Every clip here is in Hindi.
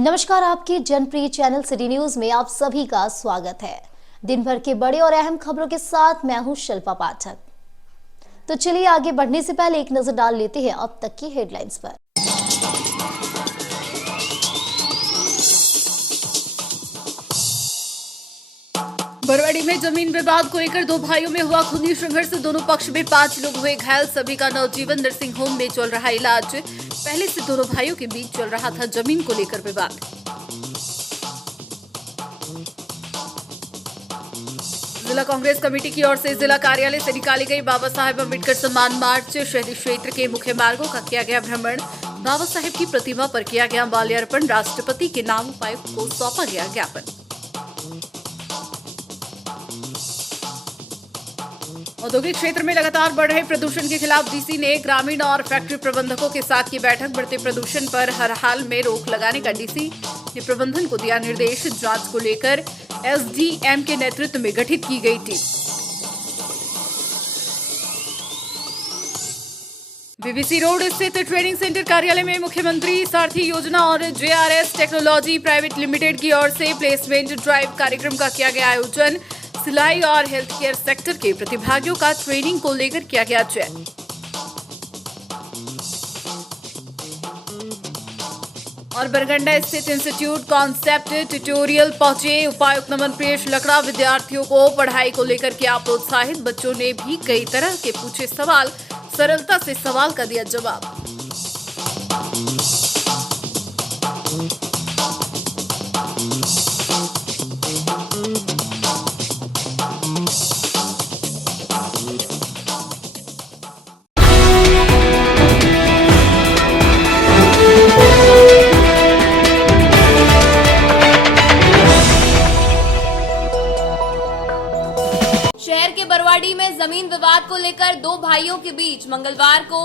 नमस्कार, आपके जनप्रिय चैनल सिटी न्यूज में आप सभी का स्वागत है। दिन भर के बड़े और अहम खबरों के साथ मैं हूं शिल्पा पाठक। तो चलिए आगे बढ़ने से पहले एक नजर डाल लेते हैं अब तक की हेडलाइंस पर। बरवाड़ी में जमीन विवाद को लेकर दो भाइयों में हुआ खूनी संघर्ष। दोनों पक्ष में 5 लोग हुए घायल। सभी का नवजीवन नर्सिंग होम में चल रहा इलाज। पहले से दोनों भाइयों के बीच चल रहा था जमीन को लेकर विवाद। जिला कांग्रेस कमेटी की ओर से जिला कार्यालय से निकाली गई बाबा साहेब अम्बेडकर सम्मान मार्च। शहरी क्षेत्र के मुख्य मार्गों का किया गया भ्रमण। बाबा साहेब की प्रतिमा पर किया गया माल्यार्पण। राष्ट्रपति के नाम उपायुक्त को सौंपा गया ज्ञापन। औद्योगिक क्षेत्र में लगातार बढ़ रहे प्रदूषण के खिलाफ डीसी ने ग्रामीण और फैक्ट्री प्रबंधकों के साथ की बैठक। बढ़ते प्रदूषण पर हर हाल में रोक लगाने का डीसी ने प्रबंधन को दिया निर्देश। जांच को लेकर एसडीएम के नेतृत्व में गठित की गई टीम। बीबीसी रोड स्थित ट्रेनिंग सेंटर कार्यालय में मुख्यमंत्री सारथी योजना और जेआरएस टेक्नोलॉजी प्राइवेट लिमिटेड की ओर से प्लेसमेंट ड्राइव कार्यक्रम का किया गया आयोजन। सिलाई और हेल्थ केयर सेक्टर के प्रतिभागियों का ट्रेनिंग को लेकर किया गया चयन। और बरगंडा स्थित इंस्टीट्यूट कॉन्सेप्ट ट्यूटोरियल पहुंचे उपायुक्त नमन प्रियेश लकड़ा। विद्यार्थियों को पढ़ाई को लेकर किया प्रोत्साहित। बच्चों ने भी कई तरह के पूछे सवाल, सरलता से सवाल का दिया जवाब। शहर के बरवाड़ी में जमीन विवाद को लेकर दो भाइयों के बीच मंगलवार को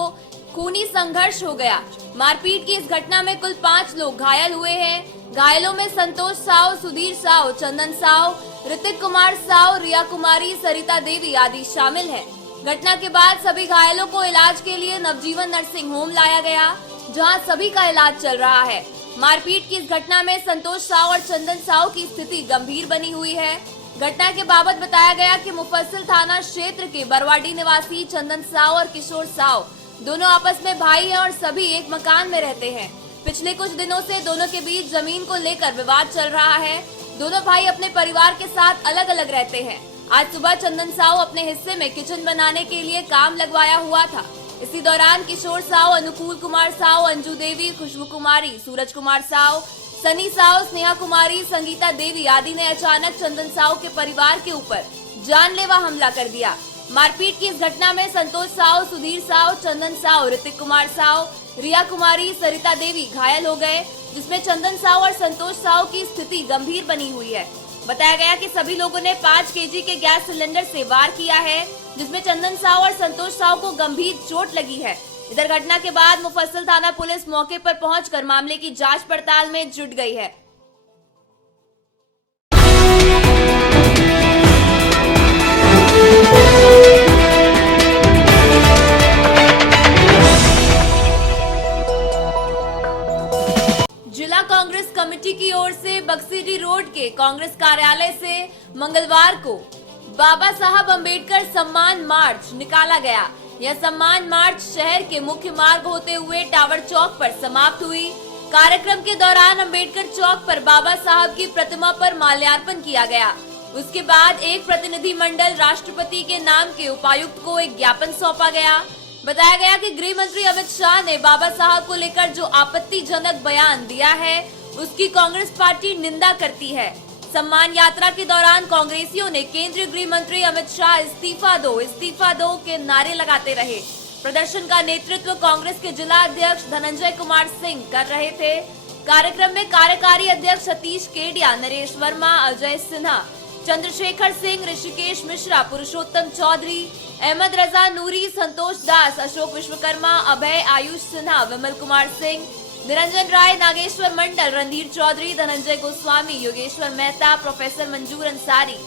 खूनी संघर्ष हो गया। मारपीट की इस घटना में कुल 5 लोग घायल हुए हैं। घायलों में संतोष साव, सुधीर साव, चंदन साव, ऋतिक कुमार साव, रिया कुमारी, सरिता देवी आदि शामिल हैं। घटना के बाद सभी घायलों को इलाज के लिए नवजीवन नर्सिंग होम लाया गया, जहां सभी का इलाज चल रहा है। मारपीट की इस घटना में संतोष साव और चंदन साव की स्थिति गंभीर बनी हुई है। घटना के बाबत बताया गया कि मुफस्सिल थाना क्षेत्र के बरवाड़ी निवासी चंदन साव और किशोर साव दोनों आपस में भाई हैं और सभी एक मकान में रहते हैं। पिछले कुछ दिनों से दोनों के बीच जमीन को लेकर विवाद चल रहा है। दोनों भाई अपने परिवार के साथ अलग अलग रहते हैं। आज सुबह चंदन साव अपने हिस्से में किचन बनाने के लिए काम लगवाया हुआ था। इसी दौरान किशोर साव, अनुकूल कुमार साव, अंजू देवी, खुशबू कुमारी, सूरज कुमार साव, सनी साव, स्नेहा कुमारी, संगीता देवी आदि ने अचानक चंदन साव के परिवार के ऊपर जानलेवा हमला कर दिया। मारपीट की इस घटना में संतोष साव, सुधीर साव, चंदन साव, ऋतिक कुमार साव, रिया कुमारी, सरिता देवी घायल हो गए, जिसमें चंदन साव और संतोष साव की स्थिति गंभीर बनी हुई है। बताया गया कि सभी लोगों ने 5 केजी के गैस सिलेंडर से वार किया है, जिसमें चंदन साव और संतोष साव को गंभीर चोट लगी है। इधर घटना के बाद मुफस्सिल थाना पुलिस मौके पर पहुंचकर मामले की जांच पड़ताल में जुट गई है। जिला कांग्रेस कमेटी की ओर से बक्सीडी रोड के कांग्रेस कार्यालय से मंगलवार को बाबा साहब अम्बेडकर सम्मान मार्च निकाला गया। यह सम्मान मार्च शहर के मुख्य मार्ग होते हुए टावर चौक पर समाप्त हुई। कार्यक्रम के दौरान अम्बेडकर चौक पर बाबा साहब की प्रतिमा पर माल्यार्पण किया गया। उसके बाद एक प्रतिनिधि मंडल राष्ट्रपति के नाम के उपायुक्त को एक ज्ञापन सौंपा गया। बताया गया कि गृह मंत्री अमित शाह ने बाबा साहब को लेकर जो आपत्तिजनक बयान दिया है, उसकी कांग्रेस पार्टी निंदा करती है। सम्मान यात्रा के दौरान कांग्रेसियों ने केंद्रीय गृह मंत्री अमित शाह इस्तीफा दो के नारे लगाते रहे। प्रदर्शन का नेतृत्व कांग्रेस के जिला अध्यक्ष धनंजय कुमार सिंह कर रहे थे। कार्यक्रम में कार्यकारी अध्यक्ष सतीश केडिया, नरेश वर्मा, अजय सिन्हा, चंद्रशेखर सिंह, ऋषिकेश मिश्रा, पुरुषोत्तम चौधरी, अहमद रजा नूरी, संतोष दास, अशोक विश्वकर्मा, अभय, आयुष सिन्हा, विमल कुमार सिंह, निरंजन राय, नागेश्वर मंडल, रणधीर चौधरी, धनंजय गोस्वामी, योगेश्वर मेहता, प्रोफेसर मंजूर अंसारी,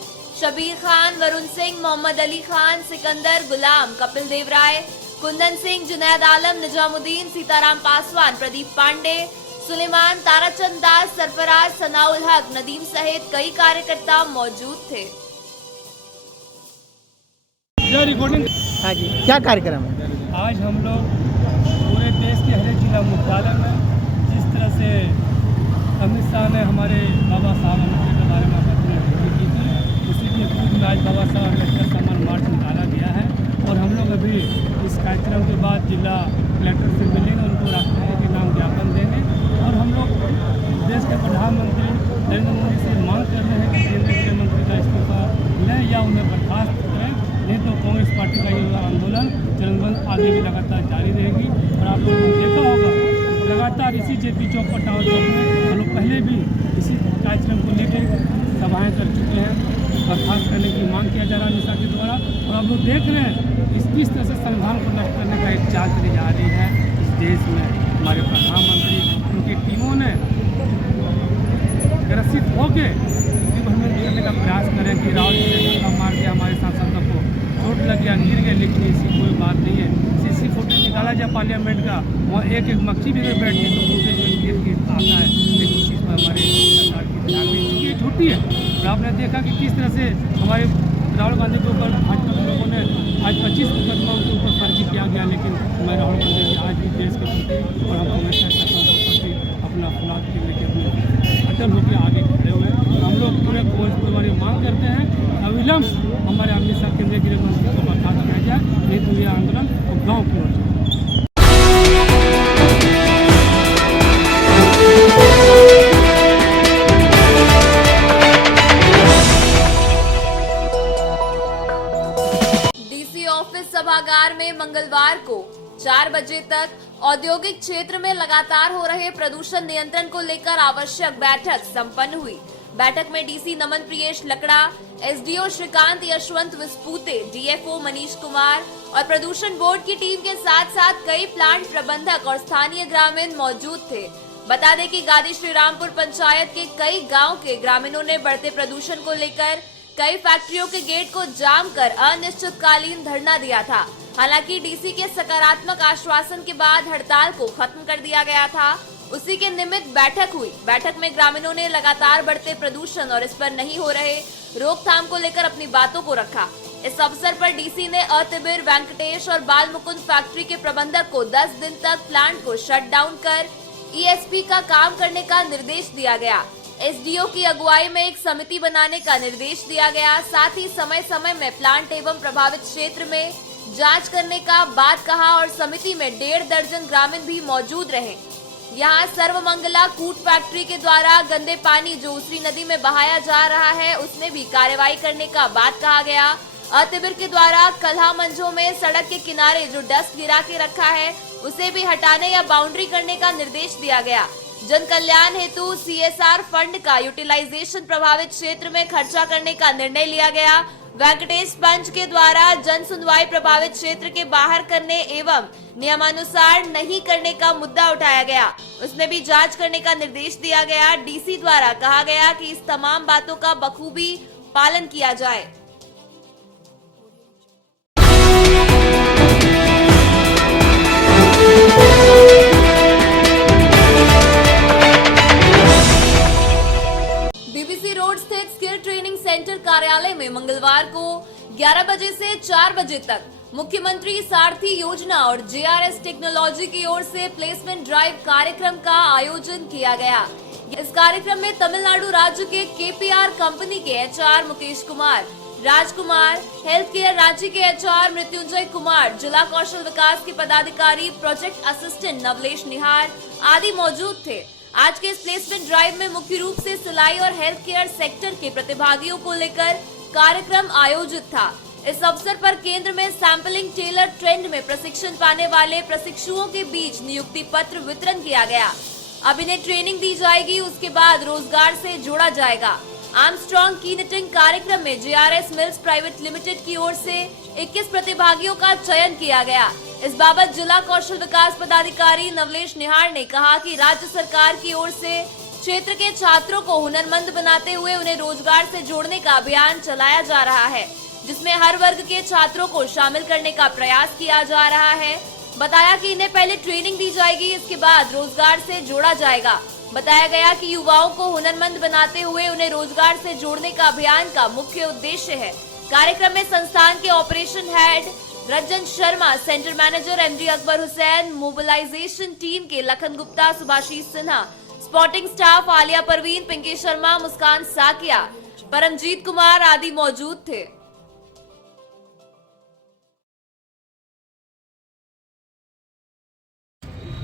शबीर खान, वरुण सिंह, मोहम्मद अली खान, सिकंदर, गुलाम, कपिल देवराय, कुंदन सिंह, जुनैद आलम, निजामुद्दीन, सीताराम पासवान, प्रदीप पांडे, सुलेमान, ताराचंद दास, सरफराज, सनाउल हक, नदीम सहित कई कार्यकर्ता मौजूद थे। रिकॉर्डिंग। हाँ जी, क्या कार्यक्रम है? आज हम लोग पूरे देश के हर जिला मुख्यालय में जिस तरह से अमित शाह ने हमारे बाबा साहब अम्बेडकर के बारे में अपनी की थी, उसी के विरुद्ध में आज बाबा साहब अम्बेडकर सम्मान मार्च निकाला गया है। और हम लोग अभी इस कार्यक्रम के बाद जिला कलेक्टर से मिलेंगे, उनको राष्ट्रपति के नाम ज्ञापन देंगे। और हम लोग देश के प्रधानमंत्री नरेंद्र मोदी से मांग कर रहे हैं कि केंद्रीय गृह मंत्री का इस्तीफा लें या उन्हें बर्खास्त करें, नहीं तो कांग्रेस पार्टी का ये आंदोलन चरणबद्ध आगे भी लगातार जारी रहेगी। और आप लोगों ने देखा होगा लगातार इसी जेपी चौक पर टावर चौक में हम लोग पहले भी इसी कार्यक्रम को लेकर सभाएं कर चुके हैं, बर्खास्त करने की मांग किया जा रहा है अमित शाह के द्वारा। और आप लोग देख रहे हैं किस तरह से संविधान को नष्ट करने का एक चाल चली जा रही है इस देश में। हमारे प्रधानमंत्री उनकी टीमों ने ग्रसित होकर विभ्रमित करने का प्रयास करें कि राहुल जी ने धक्का मार दिया, हमारे सांसदों को चोट लग गया, गिर गए, लेकिन ऐसी कोई बात नहीं है। सीसी फुटेज निकाला जाए पार्लियामेंट का, वहाँ एक एक मक्खी भी अगर बैठती है तो फुटेज में गिर के आता है, लेकिन उस चीज़ पर हमारे सरकार की ध्यान नहीं, क्योंकि ये झूठी है। और आपने देखा कि किस तरह से हमारे राहुल गांधी के ऊपर भाजपा के लोगों ने आज 25 मुकदमा उनके ऊपर फर्जी किया गया, लेकिन हमारे राहुल गांधी जी आज भी देश के प्रति और हम हमेशा सरकार के प्रति अपना खुलाद के लेके अपने अटल होकर आगे खड़े हुए हैं। हम लोग पूरे कांग्रेस परिवार मांग करते हैं अविलंब हमारे अमित शाह केंद्रीय गृह मंत्री को बर्खास्त किया जाए, नहीं तो ये आंदोलन और गाँव की ओर जाए। सभागार में मंगलवार को 4 बजे तक औद्योगिक क्षेत्र में लगातार हो रहे प्रदूषण नियंत्रण को लेकर आवश्यक बैठक संपन्न हुई। बैठक में डीसी नमन प्रियेश लकड़ा, एसडीओ श्रीकांत यशवंत विस्पूते, डीएफओ मनीष कुमार और प्रदूषण बोर्ड की टीम के साथ साथ कई प्लांट प्रबंधक और स्थानीय ग्रामीण मौजूद थे। बता दें कि गादी श्रीरामपुर पंचायत के कई गाँव के ग्रामीणों ने बढ़ते प्रदूषण को लेकर कई फैक्ट्रियों के गेट को जाम कर अनिश्चितकालीन धरना दिया था। हालांकि डीसी के सकारात्मक आश्वासन के बाद हड़ताल को खत्म कर दिया गया था। उसी के निमित्त बैठक हुई। बैठक में ग्रामीणों ने लगातार बढ़ते प्रदूषण और इस पर नहीं हो रहे रोकथाम को लेकर अपनी बातों को रखा। इस अवसर पर डीसी ने अतिबिर, वेंकटेश और बाल मुकुंद फैक्ट्री के प्रबंधक को 10 दिन तक प्लांट को शट डाउन कर ईएसपी का काम करने का निर्देश दिया गया। एसडीओ की अगुवाई में एक समिति बनाने का निर्देश दिया गया। साथ ही समय समय में प्लांट एवं प्रभावित क्षेत्र में जांच करने का बात कहा और समिति में 1.5 दर्जन ग्रामीण भी मौजूद रहे। यहां सर्वमंगला कूट फैक्ट्री के द्वारा गंदे पानी जो उसरी नदी में बहाया जा रहा है उसमें भी कार्रवाई करने का बात कहा गया। अतिबिर के द्वारा कल्हा मंझों में सड़क के किनारे जो डस्ट गिरा के रखा है उसे भी हटाने या बाउंड्री करने का निर्देश दिया गया। जन कल्याण हेतु सीएसआर फंड का यूटिलाइजेशन प्रभावित क्षेत्र में खर्चा करने का निर्णय लिया गया। वेंकटेश पंच के द्वारा जन सुनवाई प्रभावित क्षेत्र के बाहर करने एवं नियमानुसार नहीं करने का मुद्दा उठाया गया, उसमें भी जांच करने का निर्देश दिया गया। डीसी द्वारा कहा गया कि इस तमाम बातों का बखूबी पालन किया जाए। बीबीसी रोड स्थित स्किल ट्रेनिंग सेंटर कार्यालय में मंगलवार को 11 बजे से 4 बजे तक मुख्यमंत्री सारथी योजना और जेआरएस टेक्नोलॉजी की ओर से प्लेसमेंट ड्राइव कार्यक्रम का आयोजन किया गया। इस कार्यक्रम में तमिलनाडु राज्य के केपीआर कंपनी के एचआर मुकेश कुमार, राजकुमार, हेल्थ केयर राज्य के एचआर मृत्युंजय कुमार, जिला कौशल विकास के पदाधिकारी प्रोजेक्ट असिस्टेंट नवलेश निहार आदि मौजूद थे। आज के इस प्लेसमेंट ड्राइव में मुख्य रूप से सिलाई और हेल्थ केयर सेक्टर के प्रतिभागियों को लेकर कार्यक्रम आयोजित था। इस अवसर पर केंद्र में सैंपलिंग टेलर ट्रेंड में प्रशिक्षण पाने वाले प्रशिक्षुओं के बीच नियुक्ति पत्र वितरण किया गया। अब इन्हें ट्रेनिंग दी जाएगी, उसके बाद रोजगार से जोड़ा जाएगा। आर्मस्ट्रॉन्ग की निटिंग कार्यक्रम में जेआरएस मिल्स प्राइवेट लिमिटेड की ओर से 21 प्रतिभागियों का चयन किया गया। इस बाबत जिला कौशल विकास पदाधिकारी नवलेश निहार ने कहा कि राज्य सरकार की ओर से क्षेत्र के छात्रों को हुनरमंद बनाते हुए उन्हें रोजगार से जोड़ने का अभियान चलाया जा रहा है, जिसमें हर वर्ग के छात्रों को शामिल करने का प्रयास किया जा रहा है। बताया कि इन्हें पहले ट्रेनिंग दी जाएगी, इसके बाद रोजगार से जोड़ा जाएगा। बताया गया कि युवाओं को हुनरमंद बनाते हुए उन्हें रोजगार से जोड़ने का अभियान का मुख्य उद्देश्य है। कार्यक्रम में संस्थान के operation head Ranjan Sharma, centre manager MD Akbar Hussain, mobilisation team के लखन गुप्ता, सुभाषीष सिन्हा, स्पॉटिंग स्टाफ आलिया परवीन, पिंकी शर्मा, मुस्कान साकिया, परमजीत कुमार आदि मौजूद थे।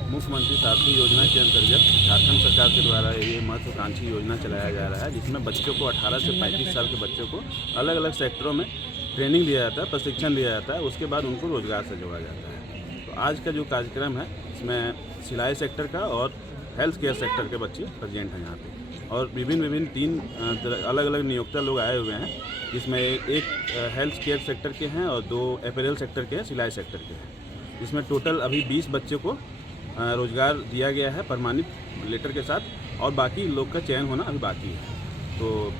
मुख्यमंत्री साथी योजना के अंतर्गत झारखंड सरकार के द्वारा ये महत्वाकांक्षी योजना चलाया जा रहा है, जिसमें बच्चों को 18 से 35 साल के बच्चों को अलग अलग सेक्टरों में ट्रेनिंग दिया जाता है, प्रशिक्षण दिया जाता है, उसके बाद उनको रोजगार से जोड़ा जाता है। तो आज का जो कार्यक्रम है इसमें सिलाई सेक्टर का और हेल्थ केयर सेक्टर के बच्चे प्रेजेंट हैं यहाँ पे, और विभिन्न 3 अलग अलग नियोक्ता लोग आए हुए हैं, जिसमें एक हेल्थ केयर सेक्टर के हैं और 2 अपैरल सेक्टर के हैं, सिलाई सेक्टर के हैं। इसमें टोटल अभी 20 बच्चों को रोजगार दिया गया है प्रमाणित लेटर के साथ, और बाकी लोग का चयन होना अभी बाकी है। तो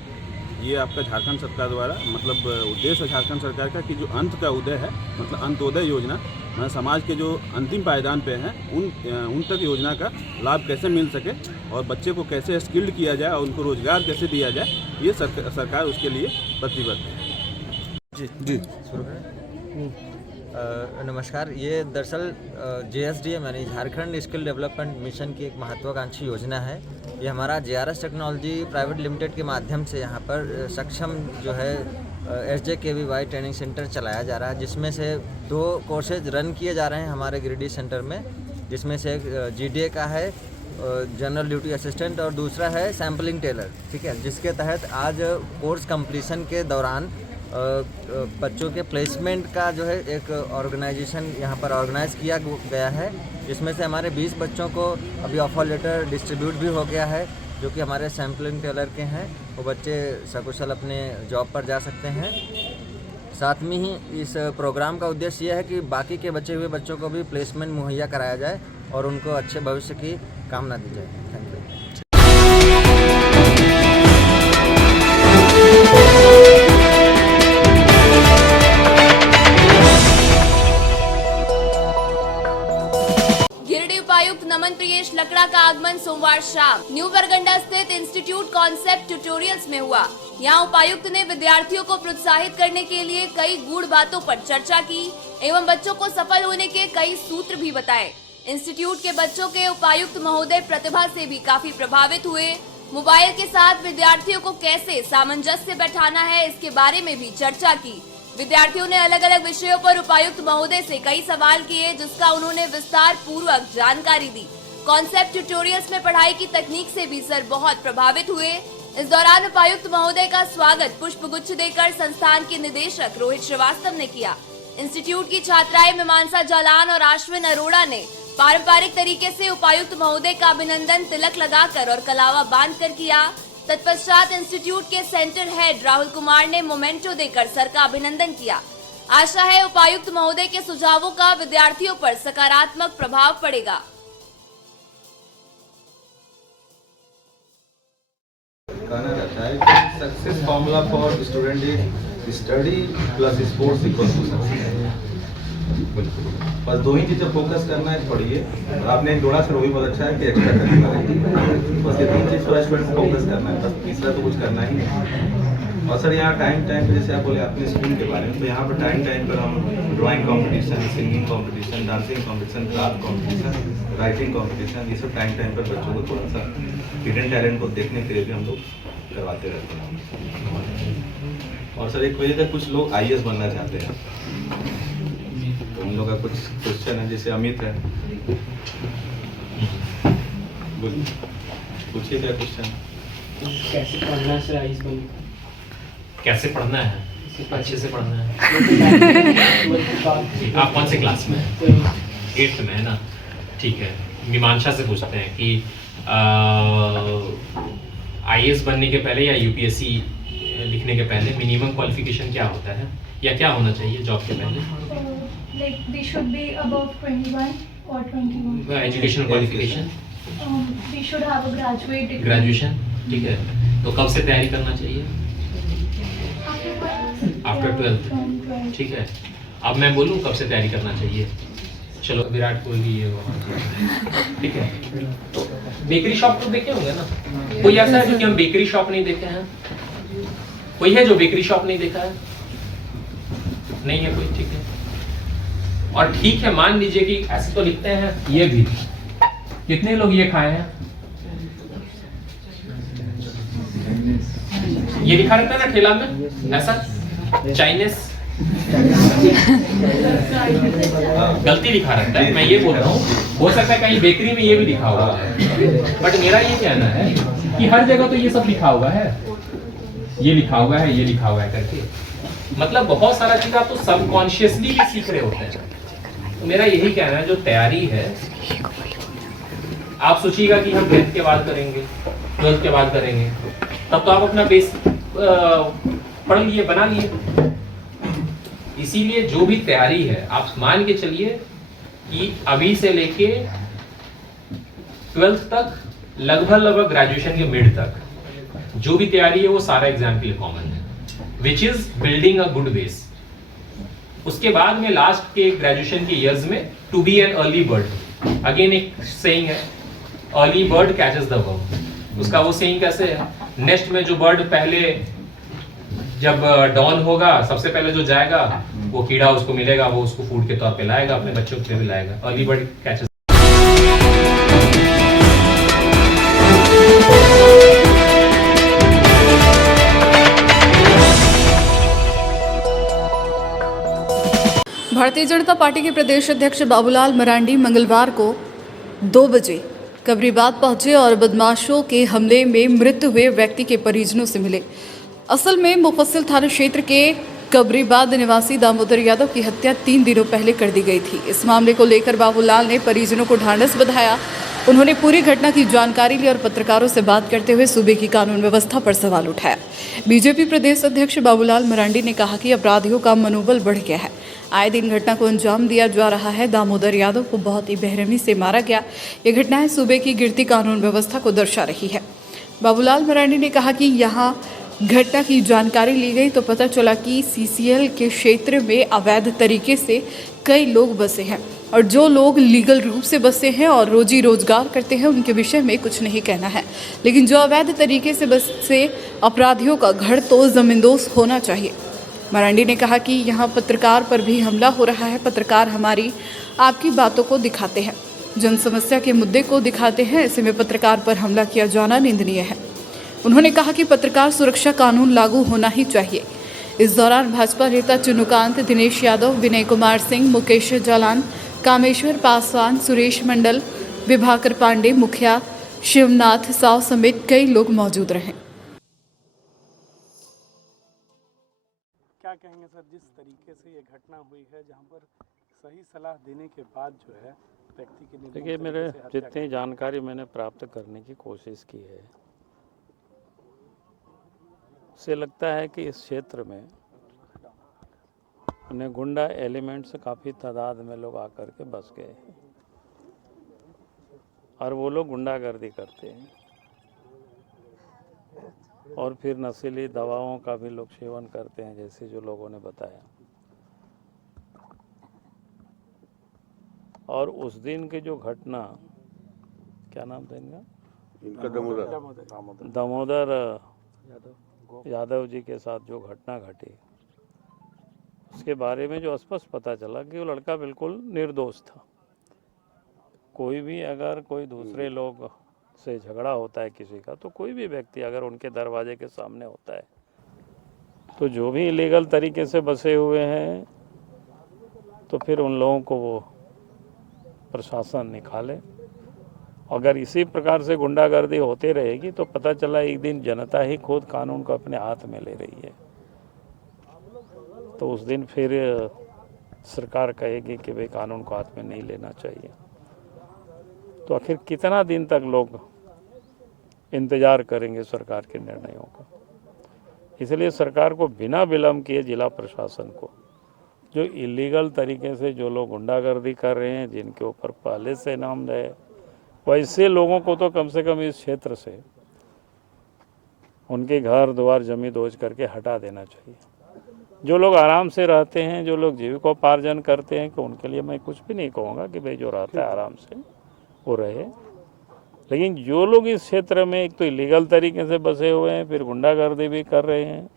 ये आपका झारखंड सरकार द्वारा मतलब उद्देश्य झारखंड सरकार का कि जो अंत का उदय है, मतलब अंत्योदय योजना, मतलब समाज के जो अंतिम पायदान पे हैं उन तक योजना का लाभ कैसे मिल सके और बच्चे को कैसे स्किल्ड किया जाए और उनको रोजगार कैसे दिया जाए, ये सरकार उसके लिए प्रतिबद्ध है। जी नमस्कार। ये दरअसल JSDM यानी झारखंड स्किल डेवलपमेंट मिशन की एक महत्वाकांक्षी योजना है। ये हमारा JRS टेक्नोलॉजी प्राइवेट लिमिटेड के माध्यम से यहाँ पर सक्षम जो है SJKVY ट्रेनिंग सेंटर चलाया जा रहा है, जिसमें से 2 कोर्सेज रन किए जा रहे हैं हमारे गिरिडीह सेंटर में, जिसमें से एक GDA का है जनरल ड्यूटी असिस्टेंट और दूसरा है सैम्पलिंग टेलर, ठीक है, जिसके तहत आज कोर्स कंप्लीशन के दौरान बच्चों के प्लेसमेंट का जो है एक ऑर्गेनाइजेशन यहाँ पर ऑर्गेनाइज़ किया गया है, जिसमें से हमारे 20 बच्चों को अभी ऑफर लेटर डिस्ट्रीब्यूट भी हो गया है, जो कि हमारे सैम्पलिंग टेलर के हैं। वो बच्चे सकुशल अपने जॉब पर जा सकते हैं। साथ में ही इस प्रोग्राम का उद्देश्य यह है कि बाकी के बचे हुए बच्चों को भी प्लेसमेंट मुहैया कराया जाए और उनको अच्छे भविष्य की कामना दी जाए। Thank you. नमन प्रियेश लकड़ा का आगमन सोमवार शाम न्यू बरगंडा स्थित इंस्टीट्यूट कॉन्सेप्ट ट्यूटोरियल्स में हुआ। यहाँ उपायुक्त ने विद्यार्थियों को प्रोत्साहित करने के लिए कई गूढ़ बातों पर चर्चा की एवं बच्चों को सफल होने के कई सूत्र भी बताए। इंस्टीट्यूट के बच्चों के उपायुक्त महोदय प्रतिभा से भी काफी प्रभावित हुए। मोबाइल के साथ विद्यार्थियों को कैसे सामंजस्य बैठाना है, इसके बारे में भी चर्चा की। विद्यार्थियों ने अलग अलग विषयों पर उपायुक्त महोदय से कई सवाल किए, जिसका उन्होंने विस्तार पूर्वक जानकारी दी। कॉन्सेप्ट ट्यूटोरियल्स में पढ़ाई की तकनीक से भी सर बहुत प्रभावित हुए। इस दौरान उपायुक्त महोदय का स्वागत पुष्प गुच्छ देकर संस्थान के निदेशक रोहित श्रीवास्तव ने किया। इंस्टीट्यूट की छात्राएं मीमांसा जालान और आश्विन अरोड़ा ने पारंपरिक तरीके से उपायुक्त महोदय का अभिनंदन तिलक लगाकर और कलावा बांधकर किया। तत्पश्चात इंस्टीट्यूट के सेंटर हेड राहुल कुमार ने मोमेंटो देकर सर का अभिनंदन किया। आशा है उपायुक्त महोदय के सुझावों का विद्यार्थियों पर सकारात्मक प्रभाव पड़ेगा। कहना चाहता है कि success formula for student is study plus sports equals to success. बस 2 ही चीज़ें फोकस करना है, पढ़िए। और आपने एक जोड़ा सर वो भी बहुत अच्छा है कि एक्स्ट्रा करिकुलर है, बस ये 3 चीज़ पर स्टूडेंट फोकस करना है, बस तीसरा तो कुछ करना ही नहीं। और सर यहाँ टाइम पे जैसे आप बोले अपने स्कूल के बारे में, तो यहाँ पर टाइम पर हम drawing competition, singing competition, dancing competition, craft competition, writing competition, ये सब टाइम पर बच्चों को थोड़ा सा हिडन टैलेंट को देखने के लिए भी हम लोग करवाते रहते हैं। और सर एक वजह था कुछ लोग IAS बनना चाहते हैं, तो उन लोग का कुछ क्वेश्चन है, जैसे अमित है, पूछिए क्या क्वेश्चन। कैसे पढ़ना है सर IAS बनने? कैसे पढ़ना है? अच्छे से पढ़ना है। आप कौन से क्लास में हैं? 8th में है ना? ठीक है। मीमांसा से पूछते हैं कि IAS बनने के पहले या UPSC लिखने के पहले मिनिमम क्वालिफिकेशन क्या होता है या क्या होना चाहिए जॉब के पहले? Like they should be above 21 or 21. Education qualification? They should have a graduate degree. Graduation, ठीक है। तो कब से तैयारी करना चाहिए? After 12th, ठीक है। अब मैं बोलूँ कब से तैयारी करना चाहिए? चलो विराट कोहली ये वो, ठीक है। तो बेकरी शॉप तो देखे होंगे ना, कोई ऐसा है जो कि हम बेकरी शॉप नहीं देखे हैं? कोई है जो बेकरी शॉप नहीं देखा है? नहीं है कोई, ठीक है। और ठीक है, मान लीजिए कि ऐसे तो लिखते हैं ये भी, कितने लोग ये खाए हैं? ये लिखा रहता है ना ठेला में ऐसा, चाइनीज, गलती लिखा रहता है, मैं ये बोल रहा हूँ। हो सकता है कहीं बेकरी में ये भी लिखा हुआ है, बट मेरा ये कहना है कि हर जगह तो ये सब लिखा हुआ है, ये लिखा हुआ है, ये लिखा हुआ है करके, मतलब बहुत सारा चीज आप तो सबकॉन्शियसली भी सीख रहे होते हैं। तो मेरा यही कहना है, जो तैयारी है, आप सोचिएगा कि हम 10th के बाद करेंगे, 12th के बाद करेंगे, तब तो आप अपना बेस पढ़ लिए, बना लिए। इसीलिए जो भी तैयारी है, आप मान के चलिए कि अभी से लेके 12th तक, लगभग ग्रेजुएशन के मिड तक जो भी तैयारी है वो सारा एग्जाम के लिए कॉमन है, which is building a good base. उसके बाद में लास्ट के ग्रेजुएशन के इयर्स में to be an early bird, again एक सेइंग है, early bird catches the worm. उसका वो सेइंग कैसे है, नेक्स्ट में जो बर्ड पहले जब डॉन होगा, सबसे पहले जो जाएगा वो कीड़ा उसको मिलेगा, वो उसको फूड के तौर पे लाएगा, अपने बच्चों के लिए भी लाएगा। Early bird catches. Bharatiya Janata party के प्रदेश अध्यक्ष बाबूलाल मरांडी मंगलवार को 2 बजे कबरीबाद पहुंचे और बदमाशों के हमले में मृत हुए व्यक्ति के परिजनों से मिले। असल में मुफस्सिल थाना क्षेत्र के कबरीबाद निवासी दामोदर यादव की हत्या 3 दिनों पहले कर दी गई थी। इस मामले को लेकर बाबूलाल ने परिजनों को ढांढस बंधाया। उन्होंने पूरी घटना की जानकारी ली और पत्रकारों से बात करते हुए सूबे की कानून व्यवस्था पर सवाल उठाया। बीजेपी प्रदेश अध्यक्ष बाबूलाल मरांडी ने कहा कि अपराधियों का मनोबल बढ़ गया है, आए दिन घटना को अंजाम दिया जा रहा है। दामोदर यादव को बहुत ही बेरहमी से मारा गया। ये घटनाएं सूबे की गिरती कानून व्यवस्था को दर्शा रही है। बाबूलाल मरांडी ने कहा कि यहाँ घटना की जानकारी ली गई तो पता चला कि सीसीएल के क्षेत्र में अवैध तरीके से कई लोग बसे हैं और जो लोग लीगल रूप से बसे हैं और रोजी रोजगार करते हैं उनके विषय में कुछ नहीं कहना है, लेकिन जो अवैध तरीके से बसे अपराधियों का घर तो जमींदोज होना चाहिए। मरांडी ने कहा कि यहाँ पत्रकार पर भी हमला हो रहा है। पत्रकार हमारी आपकी बातों को दिखाते हैं, जन समस्या के मुद्दे को दिखाते हैं, ऐसे में पत्रकार पर हमला किया जाना निंदनीय है। उन्होंने कहा कि पत्रकार सुरक्षा कानून लागू होना ही चाहिए। इस दौरान भाजपा नेता चुनुकांत, दिनेश यादव, विनय कुमार सिंह, मुकेश जालान, कामेश्वर पासवान, सुरेश मंडल, विभाकर पांडे, मुखिया शिवनाथ साव समेत कई लोग मौजूद रहे। क्या कहेंगे सर, जिस तरीके से ये घटना हुई है, जहाँ पर सही सलाह देने के बाद जो है व्यक्ति की, देखिए मेरे जितनी जानकारी मैंने प्राप्त करने की कोशिश की है, उससे लगता है कि इस क्षेत्र में उन्हें गुंडा एलिमेंट्स काफ़ी तादाद में लोग आकर के बस गए हैं और वो लोग गुंडागर्दी करते हैं और फिर नशीली दवाओं का भी लोग सेवन करते हैं, जैसे जो लोगों ने बताया। और उस दिन की जो घटना, क्या नाम था इनका, दामोदर यादव जी के साथ जो घटना घटी, उसके बारे में जो स्पष्ट पता चला कि वो लड़का बिल्कुल निर्दोष था। कोई भी अगर कोई दूसरे लोग से झगड़ा होता है किसी का, तो कोई भी व्यक्ति अगर उनके दरवाजे के सामने होता है, तो जो भी इलीगल तरीके से बसे हुए हैं, तो फिर उन लोगों को वो प्रशासन निकाले। अगर इसी प्रकार से गुंडागर्दी होती रहेगी तो पता चला एक दिन जनता ही खुद कानून को अपने हाथ में ले रही है, तो उस दिन फिर सरकार कहेगी कि भाई कानून को हाथ में नहीं लेना चाहिए। तो आखिर कितना दिन तक लोग इंतजार करेंगे सरकार के निर्णयों का। इसलिए सरकार को बिना विलंब किए जिला प्रशासन को, जो इलीगल तरीके से जो लोग गुंडागर्दी कर रहे हैं, जिनके ऊपर पहले से नाम है, वैसे लोगों को तो कम से कम इस क्षेत्र से उनके घर द्वार जमी दोज करके हटा देना चाहिए। जो लोग आराम से रहते हैं, जो लोग जीविकोपार्जन करते हैं, कि उनके लिए मैं कुछ भी नहीं कहूँगा कि भाई जो रहता है आराम से वो रहे। लेकिन जो लोग इस क्षेत्र में एक तो इलीगल तरीके से बसे हुए हैं, फिर गुंडागर्दी भी कर रहे हैं,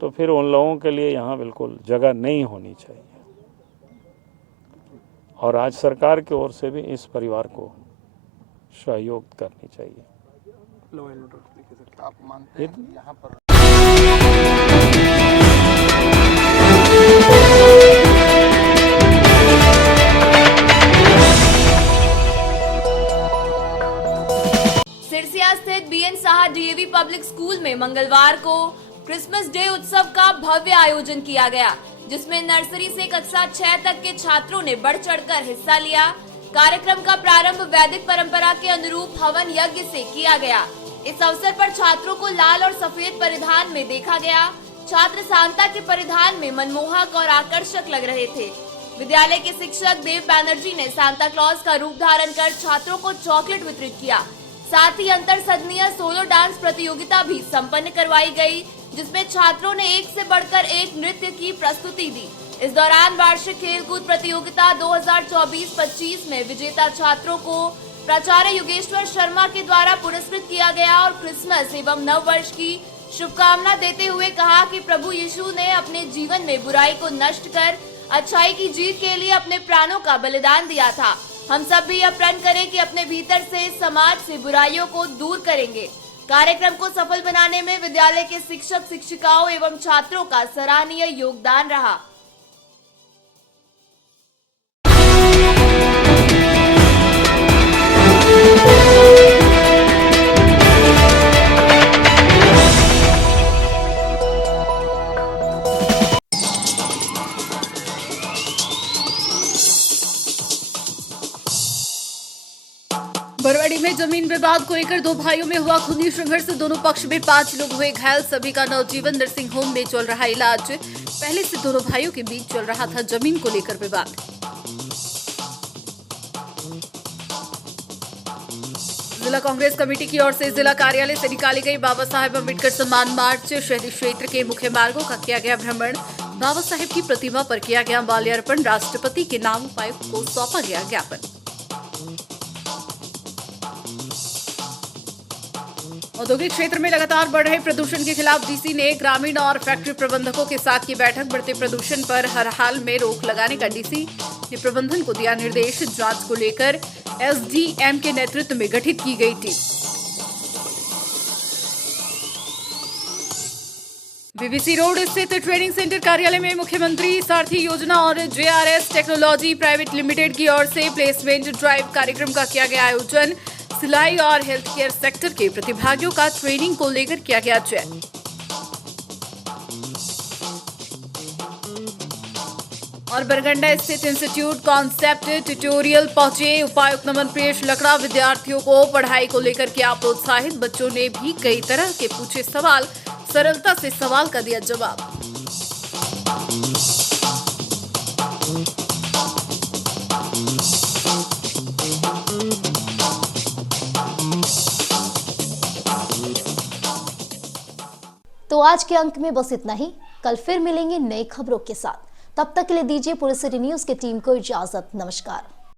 तो फिर उन लोगों के लिए यहाँ बिल्कुल जगह नहीं होनी चाहिए। और आज सरकार की ओर से भी इस परिवार को सहयोग करनी चाहिए। आप मानते हैं कि यहाँ पर सिरसिया स्थित BN Saha DAV public school में मंगलवार को क्रिसमस डे उत्सव का भव्य आयोजन किया गया, जिसमें नर्सरी से कक्षा 6 तक के छात्रों ने बढ़ चढ़कर हिस्सा लिया। कार्यक्रम का प्रारंभ वैदिक परंपरा के अनुरूप हवन यज्ञ से किया गया। इस अवसर पर छात्रों को लाल और सफेद परिधान में देखा गया। छात्र सांता के परिधान में मनमोहक और आकर्षक लग रहे थे। विद्यालय के शिक्षक देव बैनर्जी ने सांता क्लॉज का रूप धारण कर छात्रों को चॉकलेट वितरित किया। साथ ही अंतर सदनीय सोलो डांस प्रतियोगिता भी संपन्न करवाई गई, जिसमें छात्रों ने एक से बढ़कर एक नृत्य की प्रस्तुति दी। इस दौरान वार्षिक खेलकूद प्रतियोगिता 2024-25 में विजेता छात्रों को प्राचार्य योगेश्वर शर्मा के द्वारा पुरस्कृत किया गया और क्रिसमस एवं नव वर्ष की शुभकामना देते हुए कहा कि प्रभु यीशु ने अपने जीवन में बुराई को नष्ट कर अच्छाई की जीत के लिए अपने प्राणों का बलिदान दिया था। हम सब भी यह प्रण करें कि अपने भीतर से समाज से बुराइयों को दूर करेंगे। कार्यक्रम को सफल बनाने में विद्यालय के शिक्षक शिक्षिकाओं एवं छात्रों का सराहनीय योगदान रहा। बरवाड़ी में जमीन विवाद को लेकर दो भाइयों में हुआ खूनी संघर्ष। दोनों पक्ष में 5 लोग हुए घायल। सभी का नवजीवन नर्सिंग होम में चल रहा इलाज। पहले से दोनों भाइयों के बीच चल रहा था जमीन को लेकर विवाद। जिला कांग्रेस कमेटी की ओर से जिला कार्यालय से निकाली गई बाबा साहेब अम्बेडकर सम्मान मार्च। शहरी क्षेत्र के मुख्य मार्गों का किया गया भ्रमण। बाबा साहेब की प्रतिमा पर किया गया माल्यार्पण। राष्ट्रपति के नाम उपायुक्त को सौंपा गया ज्ञापन। औद्योगिक क्षेत्र में लगातार बढ़ रहे प्रदूषण के खिलाफ डीसी ने ग्रामीण और फैक्ट्री प्रबंधकों के साथ की बैठक। बढ़ते प्रदूषण पर हर हाल में रोक लगाने का डीसी ने प्रबंधन को दिया निर्देश। जांच को लेकर एसडीएम के नेतृत्व में गठित की गई टीम। बीबीसी रोड स्थित ट्रेनिंग सेंटर कार्यालय में मुख्यमंत्री सारथी योजना और जेआरएस टेक्नोलॉजी प्राइवेट लिमिटेड की ओर से प्लेसमेंट ड्राइव कार्यक्रम का किया गया आयोजन। सिलाई और हेल्थ केयर सेक्टर के प्रतिभागियों का ट्रेनिंग को लेकर किया गया चयन। और बरगंडा स्थित इंस्टीट्यूट कॉन्सेप्ट ट्यूटोरियल पहुंचे उपायुक्त नमन प्रियेश लकड़ा। विद्यार्थियों को पढ़ाई को लेकर किया प्रोत्साहित। बच्चों ने भी कई तरह के पूछे सवाल, सरलता से सवाल का दिया जवाब। तो आज के अंक में बस इतना ही। कल फिर मिलेंगे नई खबरों के साथ। तब तक के लिए दीजिए पूरे सिटी न्यूज की टीम को इजाजत। नमस्कार।